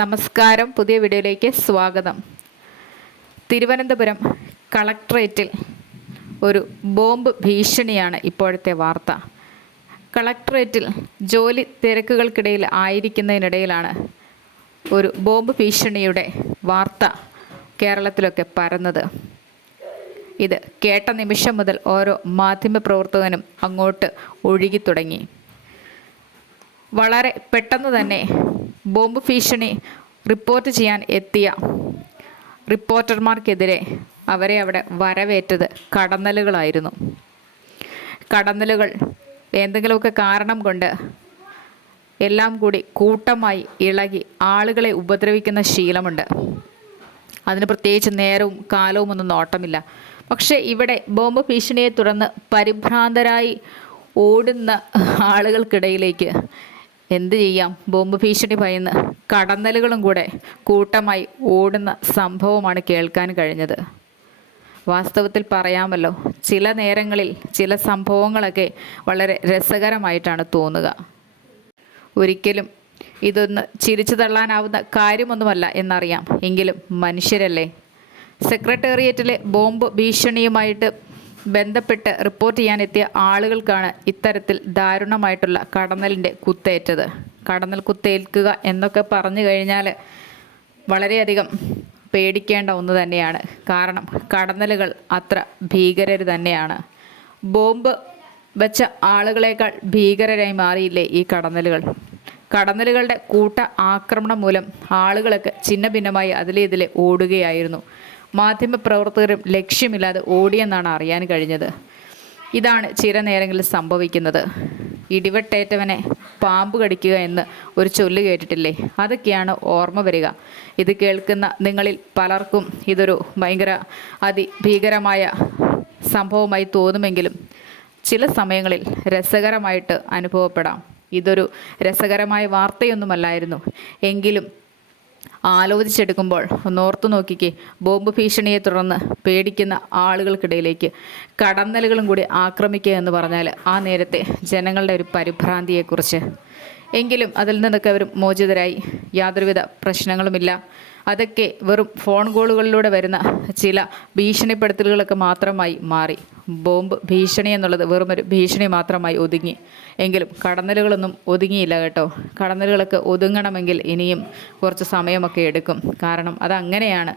നമസ്കാരം. പുതിയ വീഡിയോയിലേക്ക് സ്വാഗതം. തിരുവനന്തപുരം കളക്ട്രേറ്റിൽ ഒരു ബോംബ് ഭീഷണിയാണ് ഇപ്പോഴത്തെ വാർത്ത. കളക്ട്രേറ്റിൽ ജോലി തിരക്കുകൾക്കിടയിൽ ആയിരിക്കുന്നതിനിടയിലാണ് ഒരു ബോംബ് ഭീഷണിയുടെ വാർത്ത കേരളത്തിലൊക്കെ പരന്നത്. ഇത് കേട്ട നിമിഷം മുതൽ ഓരോ മാധ്യമപ്രവർത്തകനും അങ്ങോട്ട് ഒഴുകി തുടങ്ങി. വളരെ പെട്ടെന്ന് തന്നെ ബോംബ് ഭീഷണി റിപ്പോർട്ട് ചെയ്യാൻ എത്തിയ റിപ്പോർട്ടർമാർക്കെതിരെ അവരെ അവിടെ വരവേറ്റത് കടന്നലുകളായിരുന്നു. കടന്നലുകൾ എന്തെങ്കിലുമൊക്കെ കാരണം കൊണ്ട് എല്ലാം കൂടി കൂട്ടമായി ഇളകി ആളുകളെ ഉപദ്രവിക്കുന്ന ശീലമുണ്ട്. അതിന് പ്രത്യേകിച്ച് നേരവും കാലവും ഒന്നും നോട്ടമില്ല. പക്ഷേ ഇവിടെ ബോംബ് ഭീഷണിയെ തുടർന്ന് പരിഭ്രാന്തരായി ഓടുന്ന ആളുകൾക്കിടയിലേക്ക് എന്ത് ചെയ്യാം? ബോംബ് ഭീഷണി ഭയന്ന് കടന്നലുകളും കൂടെ കൂട്ടമായി ഓടുന്ന സംഭവമാണ് കേൾക്കാൻ കഴിഞ്ഞത്. വാസ്തവത്തിൽ പറയാമല്ലോ ചില നേരങ്ങളിൽ ചില സംഭവങ്ങളൊക്കെ വളരെ രസകരമായിട്ടാണ് തോന്നുക. ഒരിക്കലും ഇതൊന്ന് ചിരിച്ചു തള്ളാനാവുന്ന കാര്യമൊന്നുമല്ല എന്നറിയാം. എങ്കിലും മനുഷ്യരല്ലേ? സെക്രട്ടേറിയറ്റിലെ ബോംബ് ഭീഷണിയുമായിട്ട് ബന്ധപ്പെട്ട് റിപ്പോർട്ട് ചെയ്യാനെത്തിയ ആളുകൾക്കാണ് ഇത്തരത്തിൽ ദാരുണമായിട്ടുള്ള കടന്നലിന്റെ കുത്തേറ്റത്. കടന്നൽ കുത്തേൽക്കുക എന്നൊക്കെ പറഞ്ഞു കഴിഞ്ഞാൽ വളരെയധികം പേടിക്കേണ്ട ഒന്ന് തന്നെയാണ്. കാരണം കടന്നലുകൾ അത്ര ഭീകരർ തന്നെയാണ്. ബോംബ് വെച്ച ആളുകളേക്കാൾ ഭീകരരായി മാറിയില്ലേ ഈ കടന്നലുകൾ. കടന്നലുകളുടെ കൂട്ട ആക്രമണം മൂലം ആളുകളൊക്കെ ചിന്ന ഭിന്നമായി അതിലെ ഇതിലെ ഓടുകയായിരുന്നു. മാധ്യമപ്രവർത്തകരും ലക്ഷ്യമില്ലാതെ ഓടിയെന്നാണ് അറിയാൻ കഴിഞ്ഞത്. ഇതാണ് ചില നേരങ്ങളിൽ സംഭവിക്കുന്നത്. ഇടിവെട്ടേറ്റവനെ പാമ്പ് കടിക്കുക എന്ന് ഒരു ചൊല്ല് കേട്ടിട്ടില്ലേ? അതൊക്കെയാണ് ഓർമ്മ വരിക. ഇത് കേൾക്കുന്ന നിങ്ങളിൽ പലർക്കും ഇതൊരു ഭയങ്കര അതിഭീകരമായ സംഭവമായി തോന്നുമെങ്കിലും ചില സമയങ്ങളിൽ രസകരമായിട്ട് അനുഭവപ്പെടാം. ഇതൊരു രസകരമായ വാർത്തയൊന്നുമല്ലായിരുന്നു. എങ്കിലും ആലോചിച്ചെടുക്കുമ്പോൾ ഒന്നോർത്തു നോക്കിക്കേ. ബോംബ് ഭീഷണിയെ തുടർന്ന് പേടിക്കുന്ന ആളുകൾക്കിടയിലേക്ക് കടന്നലുകളും കൂടി ആക്രമിക്കുക എന്ന് പറഞ്ഞാൽ ആ നേരത്തെ ജനങ്ങളുടെ ഒരു പരിഭ്രാന്തിയെക്കുറിച്ച് എങ്കിലും അതിൽ നിന്നൊക്കെ അവർ മോചിതരായി. യാതൊരുവിധ പ്രശ്നങ്ങളുമില്ല. അതൊക്കെ വെറും ഫോൺ കോളുകളിലൂടെ വരുന്ന ചില ഭീഷണിപ്പെടുത്തലുകളൊക്കെ മാത്രമായി മാറി. ബോംബ് ഭീഷണി എന്നുള്ളത് വെറുമൊരു ഭീഷണി മാത്രമായി ഒതുങ്ങി. എങ്കിലും കടന്നലുകളൊന്നും ഒതുങ്ങിയില്ല കേട്ടോ. കടന്നലുകളൊക്കെ ഒതുങ്ങണമെങ്കിൽ ഇനിയും കുറച്ച് സമയമൊക്കെ എടുക്കും. കാരണം അതങ്ങനെയാണ്.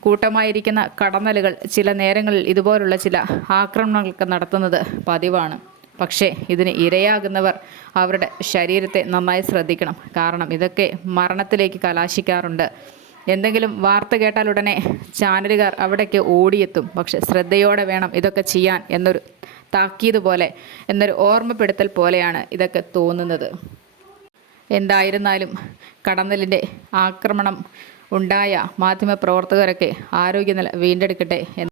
കൂട്ടമായിരിക്കുന്ന കടന്നലുകൾ ചില നേരങ്ങളിൽ ഇതുപോലുള്ള ചില ആക്രമണങ്ങളൊക്കെ നടത്തുന്നത് പതിവാണ്. പക്ഷേ ഇതിന് ഇരയാകുന്നവർ അവരുടെ ശരീരത്തെ നന്നായി ശ്രദ്ധിക്കണം. കാരണം ഇതൊക്കെ മരണത്തിലേക്ക് കലാശിക്കാറുണ്ട്. എന്തെങ്കിലും വാർത്ത കേട്ടാൽ ഉടനെ ചാനലുകാർ അവിടേക്ക് ഓടിയെത്തും. പക്ഷെ ശ്രദ്ധയോടെ വേണം ഇതൊക്കെ ചെയ്യാൻ എന്നൊരു താക്കീത് പോലെ എന്നൊരു ഓർമ്മപ്പെടുത്തൽ പോലെയാണ് ഇതൊക്കെ തോന്നുന്നത്. എന്തായിരുന്നാലും കടന്നലിന്റെ ആക്രമണം ഉണ്ടായ മാധ്യമപ്രവർത്തകരൊക്കെ ആരോഗ്യനില വീണ്ടെടുക്കട്ടെ